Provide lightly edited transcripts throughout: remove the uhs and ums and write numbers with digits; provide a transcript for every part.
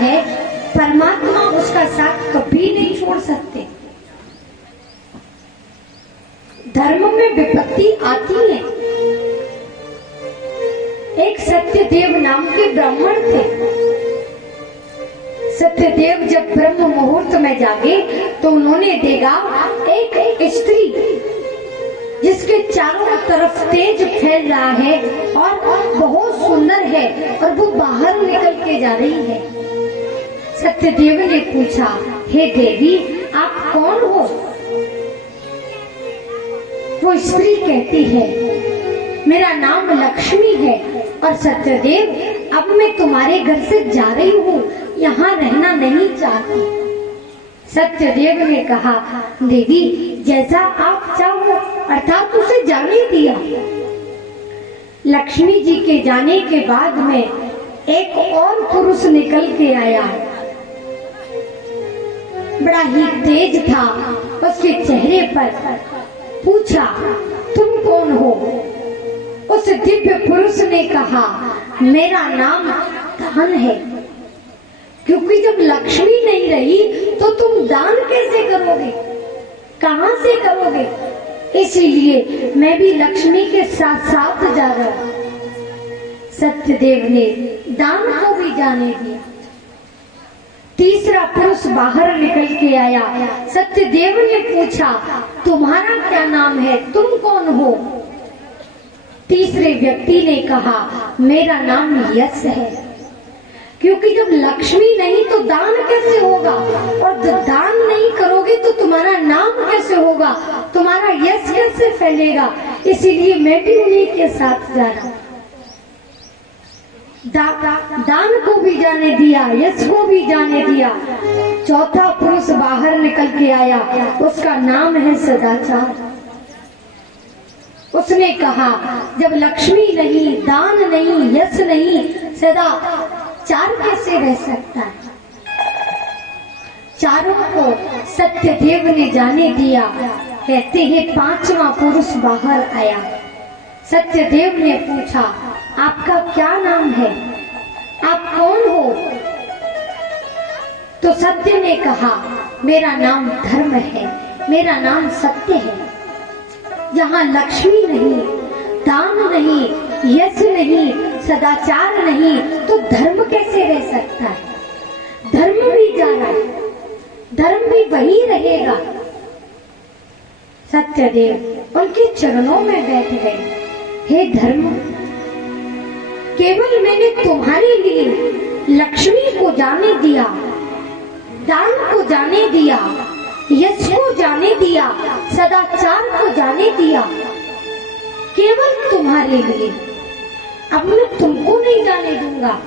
है, परमात्मा उसका साथ कभी नहीं छोड़ सकते। धर्म में विपत्ति आती है। एक सत्यदेव नाम के ब्राह्मण थे। सत्यदेव जब ब्रह्म मुहूर्त में जागे तो उन्होंने देखा एक स्त्री जिसके चारों तरफ तेज फैल रहा है और बहुत सुंदर है और वो बाहर निकल के जा रही है। सत्यदेव ने पूछा, हे देवी, आप कौन हो? वो स्त्री कहती है, मेरा नाम लक्ष्मी है और सत्यदेव, अब मैं तुम्हारे घर से जा रही हूँ, यहाँ रहना नहीं चाहती। सत्यदेव ने कहा, देवी, जैसा आप चाहो, अर्थात उसे जाने दिया। लक्ष्मी जी के जाने के बाद में एक और पुरुष निकल के आया। बड़ा ही तेज था। उसके चेहरे पर पूछा, तुम कौन हो? उस दिव्य पुरुष ने कहा, मेरा नाम दान है। क्योंकि जब लक्ष्मी नहीं रही तो तुम दान कैसे करोगे, कहां से करोगे? इसीलिए मैं भी लक्ष्मी के साथ साथ जा रहा हूं। सत्यदेव ने दान को भी जाने दिया। तीसरा पुरुष बाहर निकल के आया। सत्यदेव ने पूछा, तुम्हारा क्या नाम है, तुम कौन हो? तीसरे व्यक्ति ने कहा, मेरा नाम यश है। क्योंकि जब लक्ष्मी नहीं तो दान कैसे होगा, और जब दान नहीं करोगे तो तुम्हारा नाम कैसे होगा, तुम्हारा यश कैसे फैलेगा? इसीलिए मैं भी उन्हीं के साथ जा रहा हूं। दान को भी जाने दिया, यश को भी जाने दिया। चौथा पुरुष बाहर निकल के आया। उसका नाम है सदाचार। उसने कहा, जब लक्ष्मी नहीं, दान नहीं, यश नहीं, सदाचार कैसे रह सकता है? चारों को सत्यदेव ने जाने दिया। कहते हैं पांचवा पुरुष बाहर आया। सत्यदेव ने पूछा, आपका क्या नाम है, आप कौन हो? तो सत्य ने कहा, मेरा नाम धर्म है, मेरा नाम सत्य है। जहाँ लक्ष्मी नहीं, दान नहीं, यश नहीं, सदाचार नहीं, तो धर्म कैसे रह सकता है? धर्म भी जाना है, धर्म भी वही रहेगा। सत्यदेव उनके चरणों में बैठ गए। हे धर्म, केवल मैंने तुम्हारे लिए लक्ष्मी को जाने दिया, दान को जाने दिया, यश को जाने दिया, सदाचार को जाने दिया, केवल तुम्हारे लिए। अब मैं तुमको नहीं जाने दूंगा।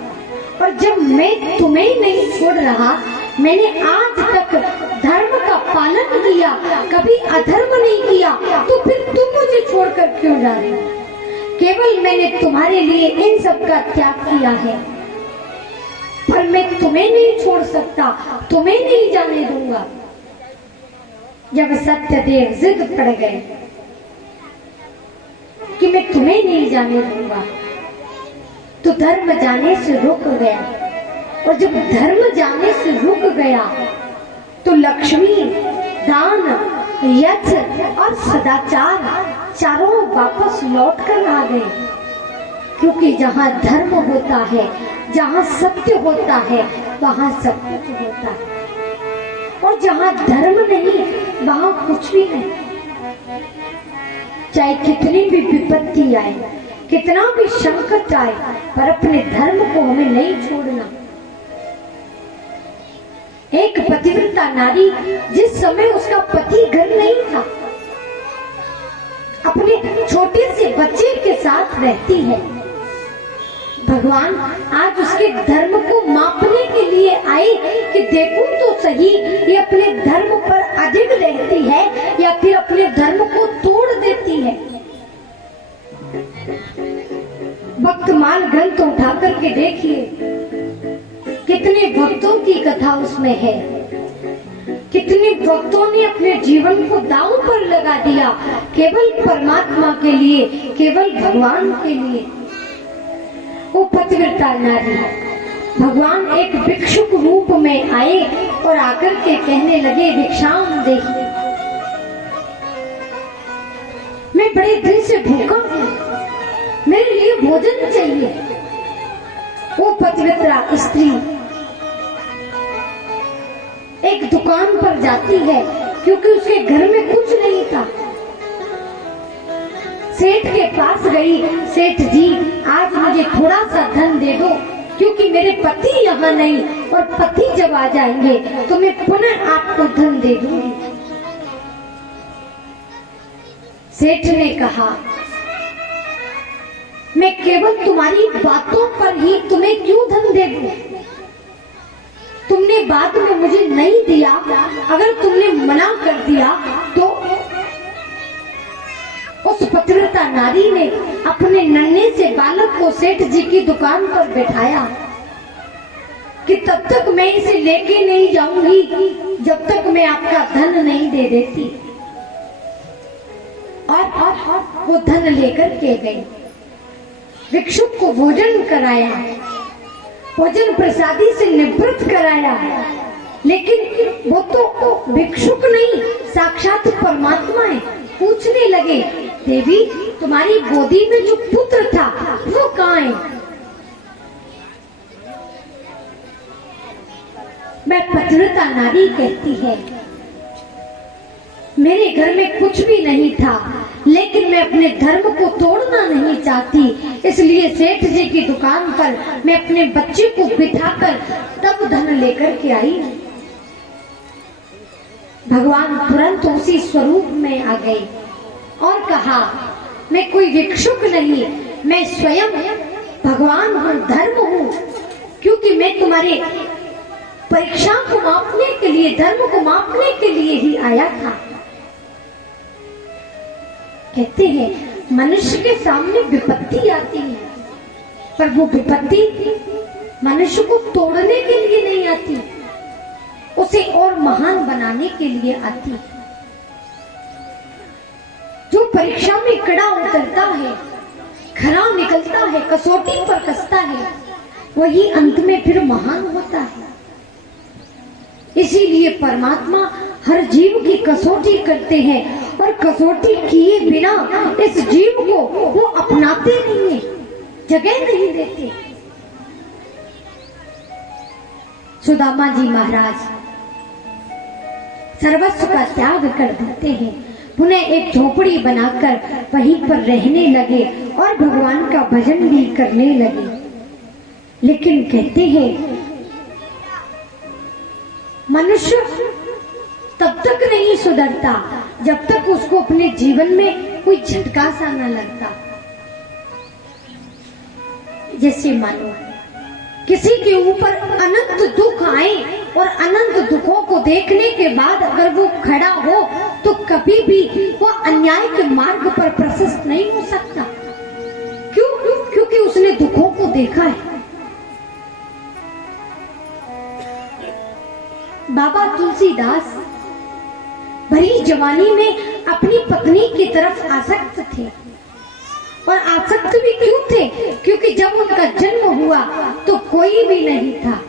और जब मैं तुम्हें नहीं छोड़ रहा, मैंने आज तक धर्म का पालन किया, कभी अधर्म नहीं किया, तो फिर तुम मुझे छोड़कर क्यों जा रहे हो? केवल मैंने तुम्हारे लिए इन सब का त्याग किया है, पर मैं तुम्हें नहीं छोड़ सकता, तुम्हें नहीं जाने दूंगा। जब सत्यदेव जिद पड़ गए कि मैं तुम्हें नहीं जाने दूंगा, तो धर्म जाने से रुक गया। और जब धर्म जाने से रुक गया तो लक्ष्मी, दान, यश और सदाचार चारों वापस लौट कर आ गए। क्योंकि जहाँ धर्म होता है, जहाँ सत्य होता है, वहाँ सब कुछ होता है। और जहाँ धर्म नहीं, वहाँ कुछ भी नहीं। चाहे कितनी भी विपत्ति आए, कितना भी संकट आए, पर अपने धर्म को हमें नहीं छोड़ना। एक पतिव्रता नारी, जिस समय उसका पति घर नहीं था, अपने छोटे से बच्चे के साथ रहती है। भगवान आज उसके धर्म को मापने के लिए आए कि देखूं तो सही, ये अपने धर्म पर अडिग रहती है या फिर अपने धर्म को तोड़ देती है। भक्तमाल ग्रंथ उठा करके देखिए, कितने भक्तों की कथा उसमें है। कितने भक्तों ने अपने जीवन को दांव पर लगा दिया केवल परमात्मा के लिए, केवल भगवान के लिए। वो पतिव्रता नारी भगवान एक भिक्षुक रूप में आए और आकर के कहने लगे, भिक्षाम देहि, मैं बड़े दिन से भूखा हूँ, मेरे लिए भोजन चाहिए। वो पतिव्रता स्त्री एक दुकान पर जाती है क्योंकि उसके घर में कुछ नहीं था। सेठ के पास गई, सेठ जी आज मुझे थोड़ा सा धन दे दो क्योंकि मेरे पति यहाँ नहीं, और पति जब आ जाएंगे तो मैं पुनः आपको धन दे दूंगी। सेठ ने कहा, मैं केवल तुम्हारी बातों पर ही तुम्हें क्यों धन दे दूं? तुमने बाद में मुझे नहीं दिया, अगर तुमने मना कर दिया तो उस पतिव्रता नारी ने अपने नन्हे से बालक को सेठ जी की दुकान पर बैठाया कि तब तक मैं इसे लेके नहीं जाऊंगी जब तक मैं आपका धन नहीं दे देती। और वो धन लेकर के गई, भिक्षुक को भोजन कराया, भोजन प्रसादी से निवृत्त कराया, लेकिन वो तो भिक्षुक नहीं, साक्षात परमात्मा है। पूछने लगे, देवी तुम्हारी गोदी में जो पुत्र था वो कहाँ है? मैं पतिव्रता नारी कहती है, मेरे घर में कुछ भी नहीं था, लेकिन मैं अपने धर्म को तोड़ना नहीं चाहती, इसलिए सेठ जी की दुकान पर मैं अपने बच्चे को बिठाकर तब धन लेकर के आई। भगवान तुरंत उसी स्वरूप में आ गए और कहा, मैं कोई भिक्षुक नहीं, मैं स्वयं भगवान हूँ, धर्म हूँ, क्योंकि मैं तुम्हारे परीक्षा को मापने के लिए, धर्म को मापने के लिए ही आया था। कहते हैं मनुष्य के सामने विपत्ति आती है, पर वो विपत्ति मनुष्य को तोड़ने के लिए नहीं आती, उसे और महान बनाने के लिए आती। जो परीक्षा में कड़ा उतरता है, खरा निकलता है, कसौटी पर कसता है, वही अंत में फिर महान होता है। इसीलिए परमात्मा हर जीव की कसौटी करते हैं, और कसौटी किए बिना इस जीव को वो अपनाते नहीं है, जगह नहीं देते। सुदामा जी महाराज सर्वस्व का त्याग कर देते हैं, पुनः एक झोपड़ी बनाकर वहीं पर रहने लगे और भगवान का भजन भी करने लगे। लेकिन कहते हैं मनुष्य तब तक नहीं सुधरता जब तक उसको अपने जीवन में कोई झटका सा न लगता। जैसे मानो किसी के ऊपर अनंत दुख आए और अनंत दुखों को देखने के बाद अगर वो खड़ा हो तो कभी भी वो अन्याय के मार्ग पर प्रशस्त नहीं हो सकता। क्यों? क्योंकि उसने दुखों को देखा है। बाबा तुलसीदास भरी जवानी में अपनी पत्नी की तरफ आसक्त थे, और आसक्त भी क्यों थे? क्योंकि जब उनका जन्म हुआ तो कोई भी नहीं था,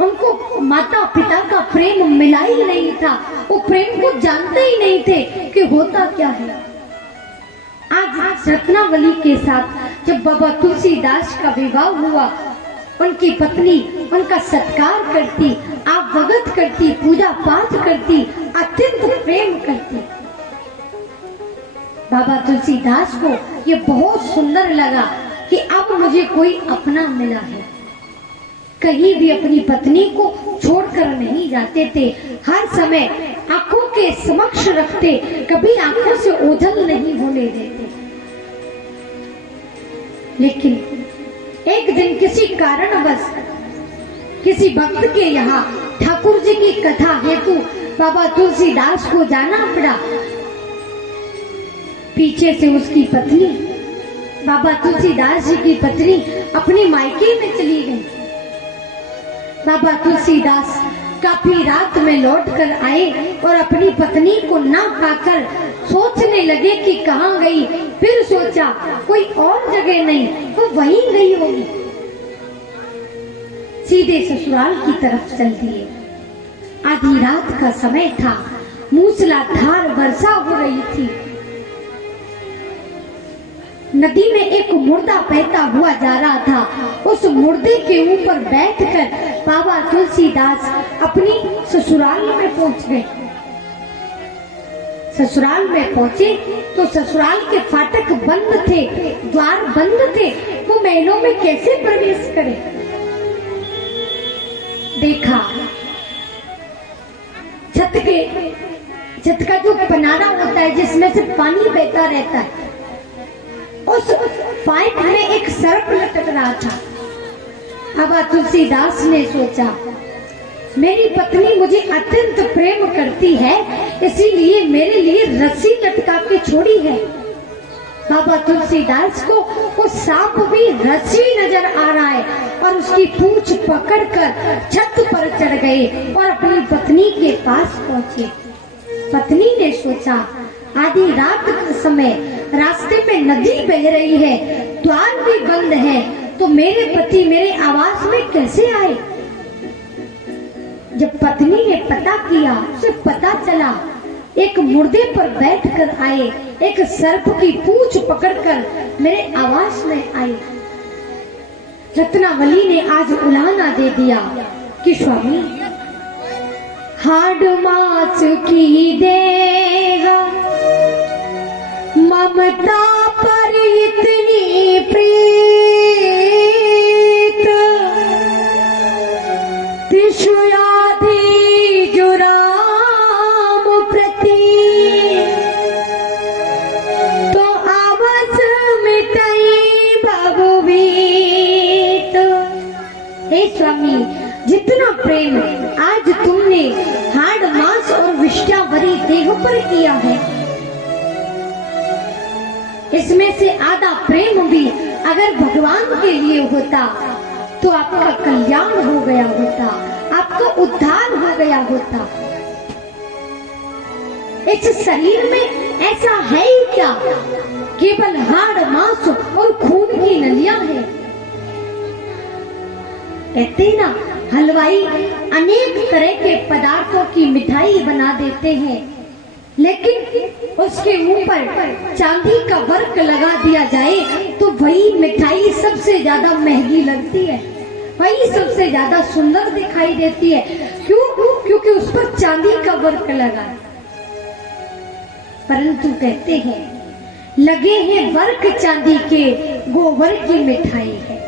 उनको माता पिता का प्रेम मिला ही नहीं था, वो प्रेम को जानते ही नहीं थे कि होता क्या है। आज रत्नावली के साथ जब बाबा तुलसीदास का विवाह हुआ, उनकी पत्नी उनका सत्कार करती, आवभगत करती, पूजा पाठ करती, अत्यंत प्रेम करती। बाबा तुलसीदास को ये बहुत सुंदर लगा कि अब मुझे कोई अपना मिला है। कहीं भी अपनी पत्नी को छोड़कर नहीं जाते थे, हर समय आंखों के समक्ष रखते, कभी आंखों से ओझल नहीं होने देते। लेकिन एक दिन किसी कारणवश किसी भक्त के यहाँ ठाकुर जी की कथा हेतु बाबा तुलसीदास को जाना पड़ा। पीछे से उसकी पत्नी, बाबा तुलसीदास जी की पत्नी अपनी मायके में चली गई। बाबा तुलसीदास काफी रात में लौट कर आए और अपनी पत्नी को ना पाकर सोचने लगे कि कहाँ गई। फिर सोचा कोई और जगह नहीं, वो वहीं गई होगी। सीधे ससुराल की तरफ चल दिए। आधी रात का समय था, मूसलाधार वर्षा हो रही थी। नदी में एक मुर्दा बहता हुआ जा रहा था। उस मुर्दे के ऊपर बैठकर बाबा तुलसीदास अपनी ससुराल में पहुंच गए। ससुराल में पहुंचे तो ससुराल के फाटक बंद थे, द्वार बंद थे। वो महलों में कैसे प्रवेश करे? देखा छत का जो पनारा होता है जिसमें से पानी बहता रहता है, उस पाइप में एक सर्प लटक रहा था। बाबा तुलसीदास ने सोचा, मेरी पत्नी मुझे अत्यंत प्रेम करती है, इसीलिए मेरे लिए रस्सी लटका के छोड़ी है। बाबा तुलसीदास को वो सांप भी रस्सी नजर आ रहा है और उसकी पूंछ पकड़कर छत पर चढ़ गए और अपनी पत्नी के पास पहुंचे। पत्नी ने सोचा, आधी रात के समय रास्ते में नदी बह रही है, द्वार भी बंद है, तो मेरे पति मेरे आवास में कैसे आए? जब पत्नी ने पता किया, उसे पता चला एक मुर्दे पर बैठकर आए, एक सर्प की पूंछ पकड़कर मेरे आवास में आए। रत्नावली ने आज उलाहना दे दिया कि स्वामी, हाड़ मास की देह ममता पर इतनी प्रीत, त्रिशुयाधि जो राम प्रति, तो आवस मिटई भवभीत। हे स्वामी, जितना प्रेम आज तुमने हाड़ मांस और विष्टावरी देह पर किया है, इसमें से आधा प्रेम भी अगर भगवान के लिए होता तो आपका कल्याण हो गया होता, आपका उद्धार हो गया होता। इस शरीर में ऐसा है ही क्या? केवल हाड़ मांस और खून की नलियां हैं। कहते ना, हलवाई अनेक तरह के पदार्थों की मिठाई बना देते हैं, लेकिन उसके ऊपर चांदी का वर्क लगा दिया जाए तो वही मिठाई सबसे ज्यादा महंगी लगती है, वही सबसे ज्यादा सुंदर दिखाई देती है। क्यों? क्योंकि उस पर चांदी का वर्क लगा। परंतु कहते हैं, लगे हैं वर्क चांदी के, गोबर की मिठाई है।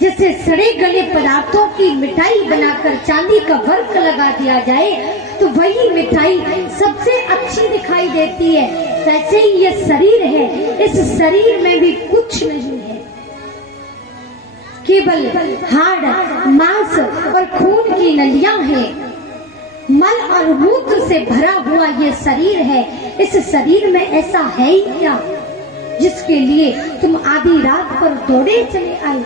जैसे सड़े गले पदार्थों की मिठाई बनाकर चांदी का वर्क लगा दिया जाए तो वही मिठाई सबसे अच्छी दिखाई देती है। वैसे ही ये शरीर है, इस शरीर में भी कुछ नहीं है, केवल हाड़ मांस और खून की नलियां हैं। मल और मूत्र से भरा हुआ ये शरीर है। इस शरीर में ऐसा है ही क्या जिसके लिए तुम आधी रात पर दौड़े चले आए?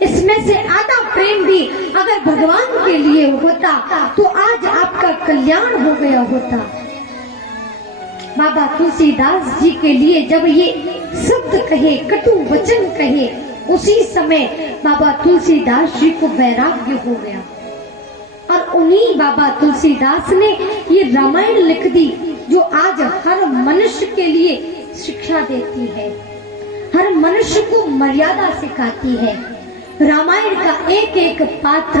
इसमें से आधा प्रेम भी अगर भगवान के लिए होता तो आज आपका कल्याण हो गया होता। बाबा तुलसीदास जी के लिए जब ये शब्द कहे, कटु वचन कहे, उसी समय बाबा तुलसीदास जी को वैराग्य हो गया और उन्हीं बाबा तुलसीदास ने ये रामायण लिख दी, जो आज हर मनुष्य के लिए शिक्षा देती है, हर मनुष्य को मर्यादा सिखाती है। रामायण का एक एक पात्र